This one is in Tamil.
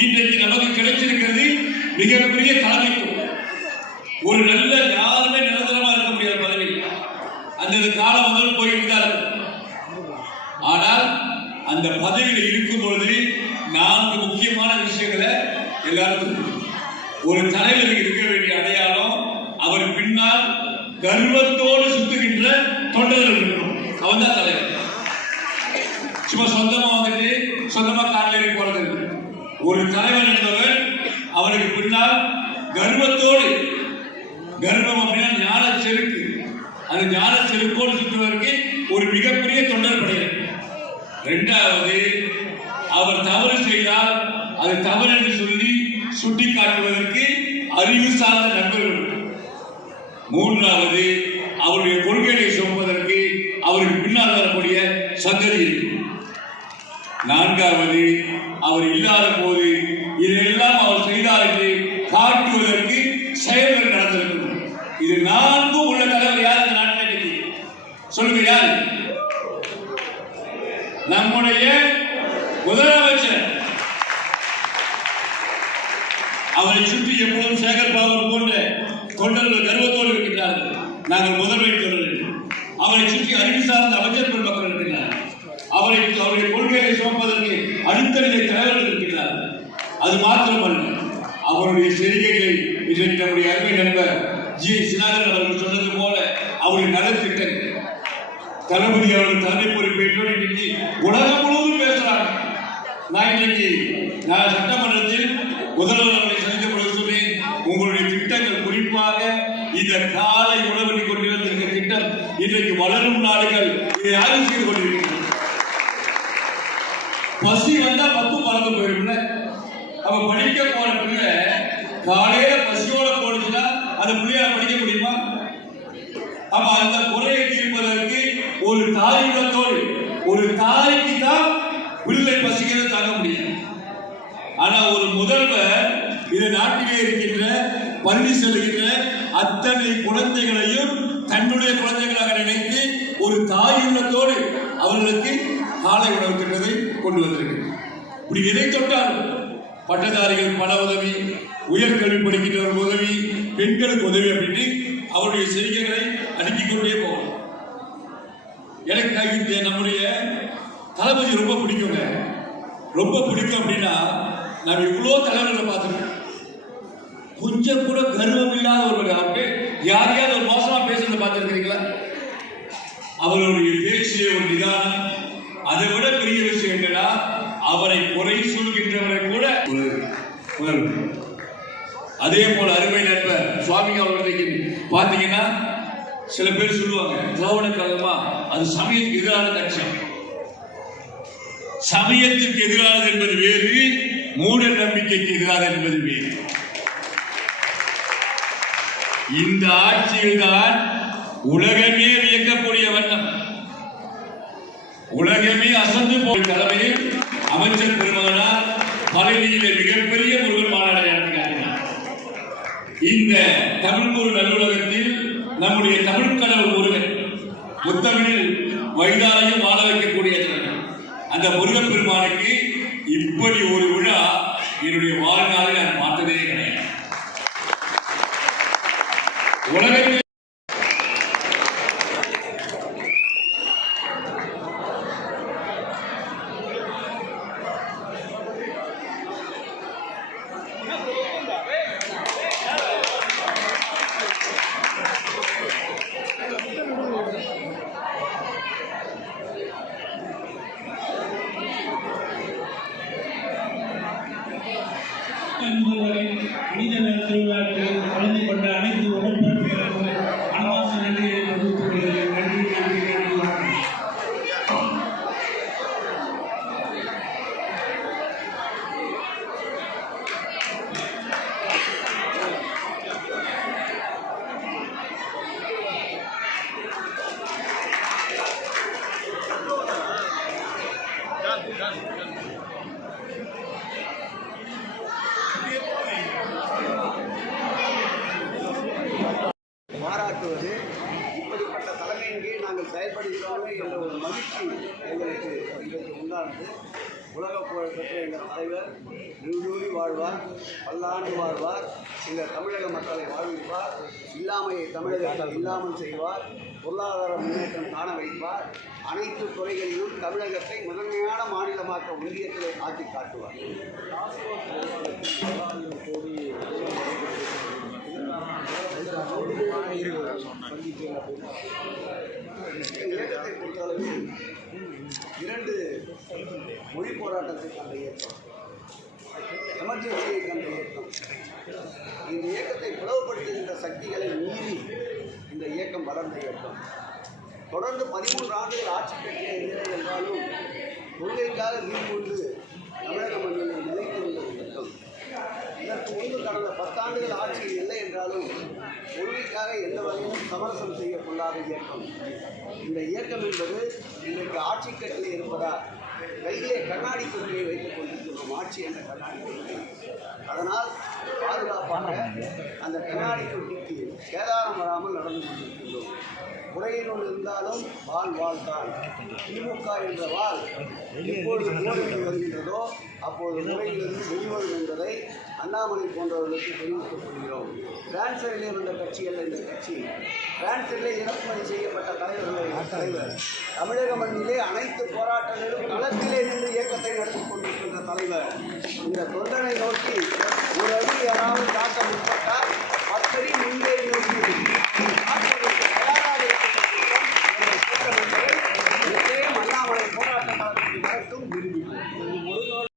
இன்றைக்கு நமக்கு கிடைச்சிருக்கிறது மிகப்பெரிய தலைமைத்துவம். ஒரு நல்ல யாருமே நிரந்தரமா இருக்க முடியாத பதவி. அந்த காலம் முதல் போயிருந்தார்கள். ஆனால் அந்த பதவியில் இருக்கும் பொழுது 4 முக்கியமான விஷயங்களை எல்லாருக்கும் ஒரு தலைவருக்கு இருக்க வேண்டிய அடையாளம், அவர் பின்னால் கர்வத்தோடு சுத்துகின்ற தொண்டர்கள் இருக்கணும். அவன் தான் தலைவர். சும்மா சொந்தமா வந்துட்டு சொந்தமா காலையில் போறது. ஒரு தலைவர் என்பவர் அவருக்கு பின்னால் கர்வத்தோடு, கர்வம் அப்படின்னா ஞான செருக்கு, அந்த ஞான செருக்கோடு சுற்றுவதற்கு ஒரு மிகப்பெரிய தொண்டர் படையர். 2வது, அவர் தவறு செய்தால் அது தவறு என்று சொல்லி சுட்டி காட்டுவதற்கு அறிவு சார்ந்த நண்பர்கள். 3வது, அவருடைய கொள்கையை சுமப்பதற்கு அவருக்கு பின்னால் வரக்கூடிய சந்ததி இருக்கு. 4வது, அவர் இல்லாத போது இதெல்லாம் அவர் செய்தார் என்று காட்டுவதற்கு செயல்கள் நடந்திருக்கிறது. இது 4 உள்ள தலைவர் யார் இந்த நாட்டில்? சொல்லுங்க, யார்? நம்முடைய முதலமைச்சர். அவரை சுற்றி எப்போதும் சேகர் பாபு போன்ற தொண்டர்கள் கர்வத்தோடு இருக்கின்றார்கள். நாங்கள் முதன்மை தொண்டர்கள். அவரை சுற்றி அறிவு சார்ந்த அமைச்சர் பெருமக்கள் இருக்கின்றார்கள். அவருடைய கொள்கையை சுமப்பதற்கு அடுத்த நிலை தலைவர்கள் இருக்கின்றார்கள். அது மாத்திரமல்ல, அவருடைய செய்கைகளை இன்றைக்கு நம்முடைய அருமை நண்பர் ஜி சினாதன் அவர்கள் சொன்னது போல அவருடைய நலத்திட்டங்கள், தளபதி அவர்கள் தலைமை பொறுப்பேற்றோடு இன்றைக்கு உலகம் முழுவதும் பேசுறாங்க. நான் சட்டமன்றத்தில் முதல்வர் அவர்களை சந்தித்த பொழுது சொன்னேன், உங்களுடைய திட்டங்கள், குறிப்பாக இந்த காலை உணவு கொண்டிருந்த திட்டம் இன்றைக்கு வளரும் நாடுகள் இதை ஆய்வு செய்து கொண்டிருக்கின்றன. பசி வந்தா 10 மறந்து போயிரும்ல. அவ படிக்க போற பிள்ளை காலையில பசியோட போடுச்சுன்னா அந்த பிள்ளைய படிக்க முடியுமா? அப்ப அந்த குறையை தீர்ப்பதற்கு ஒரு தாய் உள்ளத்தோடு, ஒரு தாய்க்கு தான் பிள்ளை பசிக்கிறத தாங்க முடியும். ஆனா ஒரு முதல்வர் இந்த நாட்டிலே இருக்கின்ற பள்ளி செல்கின்ற அத்தனை குழந்தைகளையும் தன்னுடைய குழந்தைகளாக நினைத்து ஒரு தாய் உள்ளத்தோடு அவர்களுக்கு காலை உணவு திட்டத்தை கொண்டு வந்திருக்கிறது. இப்படி எதை தொட்டாலும் பட்டதாரிகள் பண உதவி, உயர்கல்வி படிக்கின்றவர்கள் உதவி, பெண்களுக்கு உதவி அப்படின்னு அவருடைய செய்கைகளை அடுக்கிக் கொண்டே போகணும். எனக்கு நம்முடைய தளபதி ரொம்ப பிடிக்குங்க. ரொம்ப பிடிக்கும் அப்படின்னா, நாம் இவ்வளோ தலைவர்களை பார்த்துருக்கோம். கொஞ்சம் கூட கர்வம் இல்லாத ஒருவருக்கு யாரையாவது ஒரு மோசமா பேசுறதை பார்த்துருக்கிறீங்களா? அவருடைய பேச்சிலே ஒரு நிதானம். அதை விட பெரிய விஷயம் என்னன்னா, அவரை குறை சொல்கின்றவரை கூட உணர்வு. அதே போல அருமை நண்பர் சுவாமி அவர்களுக்கு பார்த்தீங்கன்னா, சில பேர் சொல்லுவாங்க திராவிட கழகமா அது சமயத்துக்கு எதிரான கட்சி. சமயத்துக்கு எதிரானது என்பது வேறு, மூட நம்பிக்கைக்கு எதிரானது என்பது வேறு. இந்த ஆட்சியில் தான் உலகமே வியக்கக்கூடிய வண்ணம், உலகமே அசந்து போய் தலைமையில் அமைச்சர் பெருமகனார் பழனியிலே மிகப்பெரிய முருகன் மாநாடு நடத்தி காட்டினார். இந்த தமிழ் ஒரு நல்லுலகத்தில் நம்முடைய தமிழ் கடவுள் முருகன் முத்தமிழில் வைதாரையும் வாழ வைக்கக்கூடிய அந்த முருகன் பெருமானுக்கு இப்படி ஒரு விழா என்னுடைய வாழ்நாளில் நான் பார்த்ததே கிடையாது. உலகத்தில் மனித திருவிழாக்கு கலந்து கொண்ட அனைத்து உடன்பிறப்புகளுக்கும் அனவாச நன்றியை தெரிவித்துக் கொள்கிறேன். நன்றி, நன்றி, நன்றி, வணக்கம். பாராட்டுவது, இப்படிப்பட்ட தலைமையின் கீழ் நாங்கள் செயல்படுகிறோம் என்ற ஒரு மகிழ்ச்சி எங்களுக்கு உண்டானது. உலக புகழ்பெற்ற எங்கள் தலைவர் நீடூழி வாழ்வார், பல்லாண்டு வாழ்வார், இந்த தமிழக மக்களை வாழ்விப்பார், இல்லாமையை தமிழகத்தில் இல்லாமல் செய்வார், பொருளாதார முன்னேற்றம் காண வைப்பார், அனைத்து துறைகளிலும் தமிழகத்தை முதன்மையான மாநிலமாக்க ஒன்றியத்திலே ஆக்கி காட்டுவார். இயக்கத்தை பொறுத்தளவில் 2 மொழி போராட்டத்தை கண்ட இயக்கம், எமர்ஜென்சியை கண்ட இயக்கம். இந்த இயக்கத்தை பிளவுபடுத்துகின்ற சக்திகளை மீறி இந்த இயக்கம் வளர்ந்த இயக்கம். தொடர்ந்து 13 ஆண்டுகள் ஆட்சி கட்டிய நிலை என்றாலும் கொள்கைக்காக வீழ்கொண்டு தமிழக மண்ணில் நிலைத்திருந்த இயக்கம். இதற்கு முன்பு கடந்த 10 ஆண்டுகள் ஆட்சியில் இல்லை என்றாலும் கொள்கைக்காக எந்த வகையிலும் சமரசம் செய்யப்படாத இயக்கம். இந்த இயக்கம் என்பது இன்றைக்கு ஆட்சி கட்டில் இருப்பதால் கையிலே கண்ணாடி தொட்டியை வைத்துக் கொண்டிருக்கிறோம், ஆட்சி என்ற கண்ணாடி தொட்டி. அதனால் பாதுகாப்பாக அந்த கண்ணாடி தொட்டிக்கு சேதாரம் வராமல் நடந்து கொண்டிருக்கின்றோம். முறையினுள் இருந்தாலும் வாழ் தான். திமுக என்ற வாழ் எப்பொழுது போரிட்டு வருகின்றதோ அப்போது முறையிலிருந்து வெளிவரும் என்பதை அண்ணாமலை போன்றவர்களுக்கு தெரிவித்துக் கொள்கிறோம். பிரான்சிலே வந்த கட்சி அல்ல இந்த கட்சி. பிரான்சிலே இறக்குமதி செய்யப்பட்ட தலைவர் தமிழக மண்ணிலே அனைத்து போராட்டங்களிலும் களத்திலே நின்று இயக்கத்தை நடத்தி கொண்டிருக்கின்ற தலைவர். இந்த தொண்டனை நோக்கி ஒரு அடி யாராவது